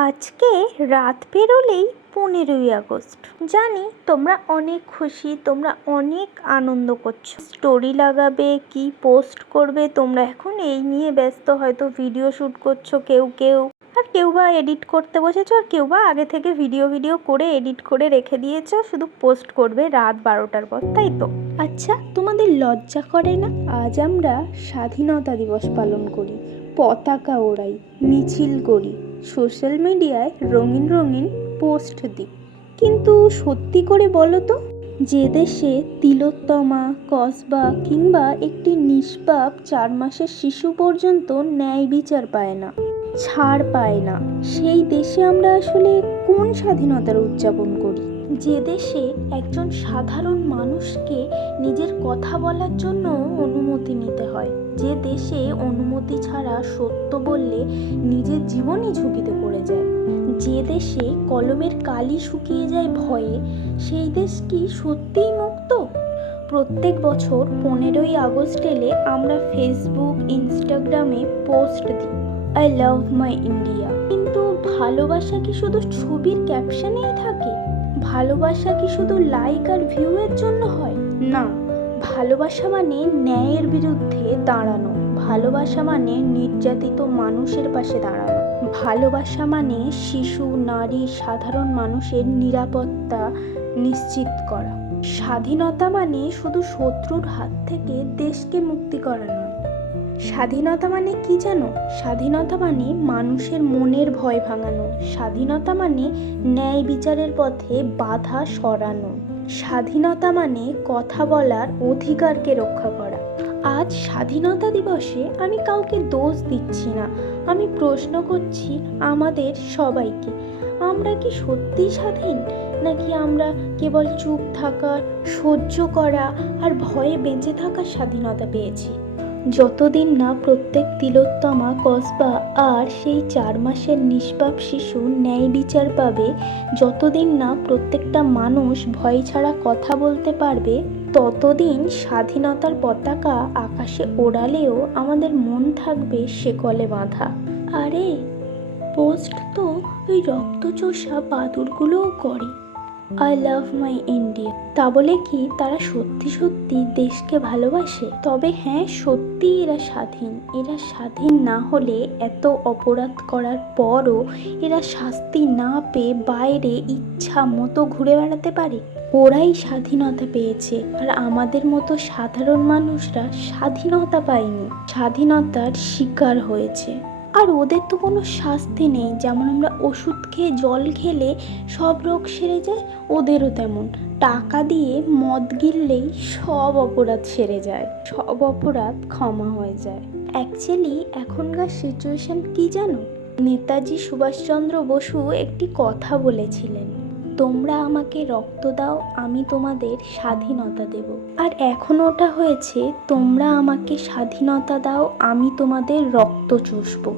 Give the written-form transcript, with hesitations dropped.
আজকে রাত পেরোলেই 15ই আগস্ট। জানি তোমরা অনেক খুশি, তোমরা অনেক আনন্দ করছো, স্টোরি লাগাবে কি পোস্ট করবে, তোমরা এখন এই নিয়ে ব্যস্ত। হয়তো ভিডিও শ্যুট করছো কেউ কেউ, আর কেউ বা এডিট করতে বসেছো, আর কেউ বা আগে থেকে ভিডিও করে এডিট করে রেখে দিয়েছো, শুধু পোস্ট করবে রাত 12টার পর, তাই তো? আচ্ছা, তোমাদের লজ্জা করে না? আজ আমরা স্বাধীনতা দিবস পালন করি, পতাকা ওড়াই, মিছিল করি, সোশ্যাল মিডিয়ায় রঙিন রঙিন পোস্ট দিই, কিন্তু সত্যি করে বলো তো, যে দেশে তিলোত্তমা, কসবা কিংবা একটি নিষ্পাপ 4 মাসের শিশু পর্যন্ত ন্যায় বিচার পায় না, ছাড় পায় না, সেই দেশে আমরা আসলে কোন স্বাধীনতার উদযাপন করি? যে দেশে একজন সাধারণ মানুষকে নিজের কথা বলার জন্য অনুমতি নিতে হয়, যে দেশে অনুমতি ছাড়া সত্য বললে নিজের জীবনই ঝুঁকিতে পড়ে যায়, যে দেশে কলমের কালি শুকিয়ে যায় ভয়ে, সেই দেশ কি সত্যিই মুক্ত? প্রত্যেক বছর 15ই আগস্ট এলে আমরা ফেসবুক, ইনস্টাগ্রামে পোস্ট দিই, আই লাভ মাই ইন্ডিয়া, কিন্তু ভালোবাসা কি শুধু ছবির ক্যাপশনেই থাকে? ভালোবাসা কি শুধু লাইক আর ভিউয়ের জন্য হয়? না, ভালোবাসা মানে ন্যায়ের বিরুদ্ধে দাঁড়ানো, ভালোবাসা মানে নির্যাতিত মানুষের পাশে দাঁড়ানো, ভালোবাসা মানে শিশু, নারী, সাধারণ মানুষের নিরাপত্তা নিশ্চিত করা। স্বাধীনতা মানে শুধু শত্রুর হাত থেকে দেশকে মুক্তি করা নয়। স্বাধীনতা মানে কি জানো? স্বাধীনতা মানে মানুষের মনের ভয় ভাঙানো, স্বাধীনতা মানে ন্যায় বিচারের পথে বাধা সরানো, স্বাধীনতা মানে কথা বলার অধিকারকে রক্ষা করা। আজ স্বাধীনতা দিবসে আমি কাউকে দোষ দিচ্ছি না, আমি প্রশ্ন করছি আমাদের সবাইকে, আমরা কি সত্যি স্বাধীন, নাকি আমরা কেবল চুপ থাকা, সহ্য করা আর ভয়ে বেঁচে থাকার স্বাধীনতা পেয়েছি? যতদিন না প্রত্যেক তিলোত্তমা, কসবা আর সেই 4 মাসের নিষ্পাপ শিশু ন্যায় বিচার পাবে, যতদিন না প্রত্যেকটা মানুষ ভয় ছাড়া কথা বলতে পারবে, ততদিন স্বাধীনতার পতাকা আকাশে ওড়ালেও আমাদের মন থাকবে শেকলে বাঁধা। আরে, পোস্ট তো ওই রক্তচোষা বাদুড়গুলোও করে, আই লাভ মাই ইন্ডিয়া। তা বলে কি তারা সত্যি সত্যি দেশকে ভালোবাসে? তবে হ্যাঁ, সত্যি এরা স্বাধীন। এরা স্বাধীন না হলে এত অপরাধ করার পরও এরা শাস্তি না পেয়ে বাইরে ইচ্ছা মতো ঘুরে বেড়াতে পারে। ওরাই স্বাধীনতা পেয়েছে, আর আমাদের মতো সাধারণ মানুষরা স্বাধীনতা পায়নি, স্বাধীনতার শিকার হয়েছে। আর ওদের তো কোনো শাস্তি নেই, যেমন আমরা ওষুধ খেয়ে জল খেলে সব রোগ সেরে যায়, ওদেরও তেমন টাকা দিয়ে মদ গিললেই সব অপরাধ সেরে যায়, সব অপরাধ ক্ষমা হয়ে যায়। অ্যাকচুয়ালি এখনকার সিচুয়েশন কি জানো? নেতাজি সুভাষচন্দ্র বসু একটি কথা বলেছিলেন, তোমরা আমাকে রক্ত দাও, আমি তোমাদের স্বাধীনতা দেব। আর এখন ওটা হয়েছে, তোমরা আমাকে স্বাধীনতা দাও, আমি তোমাদের রক্ত চুষবো।